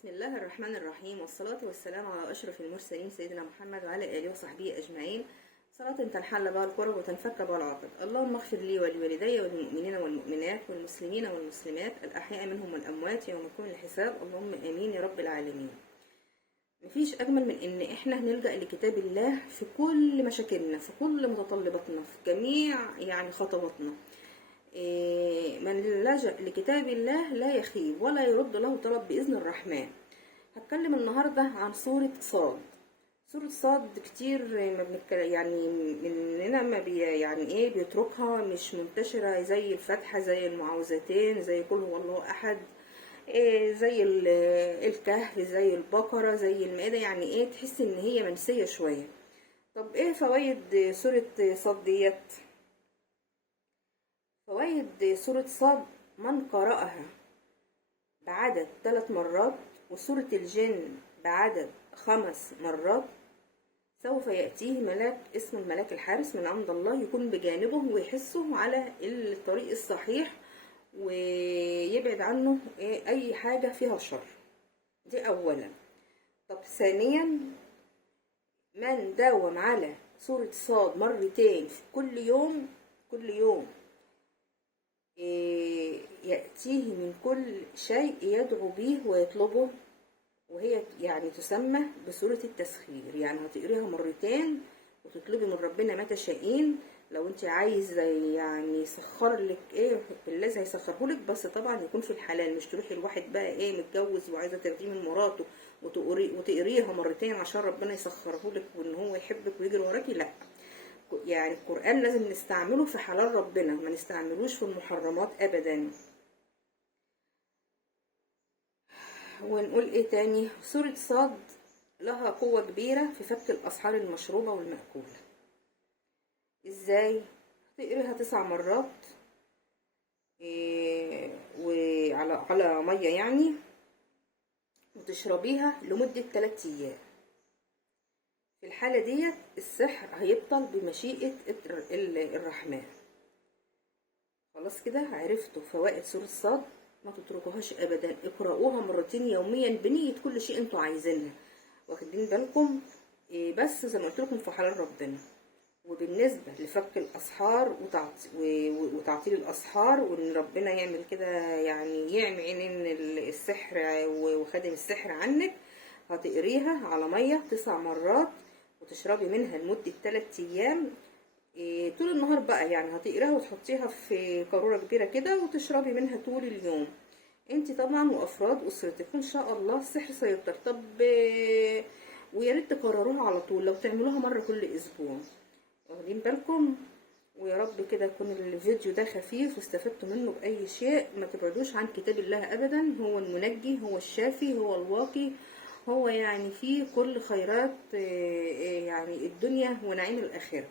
بسم الله الرحمن الرحيم، والصلاة والسلام على أشرف المرسلين سيدنا محمد وعلى آله وصحبه أجمعين. صلاة تنحل بها الكرب وتنفك بها العقد. اللهم اغفر لي ولوالدي وللمؤمنين والمؤمنات والمسلمين والمسلمات الأحياء منهم والأموات يوم يكون الحساب. اللهم آمين يا رب العالمين. مفيش أجمل من إن إحنا نلجأ لكتاب الله في كل مشاكلنا، في كل متطلباتنا، في جميع خطواتنا. من لجأ لكتاب الله لا يخيب ولا يرد له طلب بإذن الرحمن. هتكلم النهاردة عن سورة صاد. سورة صاد كتير ما يعني مننا ما بيتركها، مش منتشرة زي الفاتحة، زي المعوذتين، زي قل هو الله أحد، زي الكهف، زي البقرة، زي المائدة. تحس ان هي منسية شوية. طب ايه فوائد سورة صاد ديت؟ فوائد سورة صاد: من قرأها بعدد 3 مرات، وسورة الجن بعدد 5 مرات، سوف يأتيه ملاك اسمه الملاك الحارس من عند الله، يكون بجانبه ويحسه على الطريق الصحيح ويبعد عنه اي حاجة فيها شر. دي اولا. طب ثانيا، من داوم على سورة صاد مرتين في كل يوم يأتيه من كل شيء يدعو به ويطلبه، وهي تسمى بسورة التسخير. هتقريها مرتين وتطلبي من ربنا ما تشائين. لو انت عايزه يسخر لك بالله هيسخره لك، بس طبعا يكون في الحلال، مش تروحي الواحد بقى متجوز وعايزه تاخديه من مراته وتقريها مرتين عشان ربنا يسخره لك وان هو يحبك ويجري وراكي. لا، القرآن لازم نستعمله في حلال ربنا، ما نستعملوش في المحرمات ابدا. ونقول ايه تاني؟ سورة صاد لها قوة كبيرة في فك الأسحار المشروبة والمأكولة. ازاي؟ تقريها 9 مرات وعلى مية وتشربيها لمدة 3 أيام. في الحالة ديت السحر هيبطل بمشيئة الرحمن. خلاص كده عرفتوا فوائد سورة صاد. ما تتركوهاش ابدا، اقرأوها مرتين يوميا بنية كل شيء انتوا عايزينها، واخدين بالكم؟ بس زي ما قلت لكم في حلال ربنا. وبالنسبة لفك الأسحار وتعطيل الأسحار، وإن ربنا يعمل كده يعمل إن السحر وخادم السحر عنك، هتقريها على مية 9 مرات وتشربي منها لمدة 3 أيام طول النهار بقى. هتقريها وتحطيها في قارورة كبيرة كده وتشربي منها طول اليوم، انت طبعا وأفراد أسرتك، وإن شاء الله السحر سيبطل. طب ويا ريت تكرروها على طول، لو تعملوها مرة كل أسبوع، واخدين بالكم؟ ويا رب كده يكون الفيديو ده خفيف واستفدتوا منه بأي شيء. ما تبعدوش عن كتاب الله أبدا، هو المنجي، هو الشافي، هو الواقي، هو فيه كل خيرات الدنيا ونعيم الآخرة.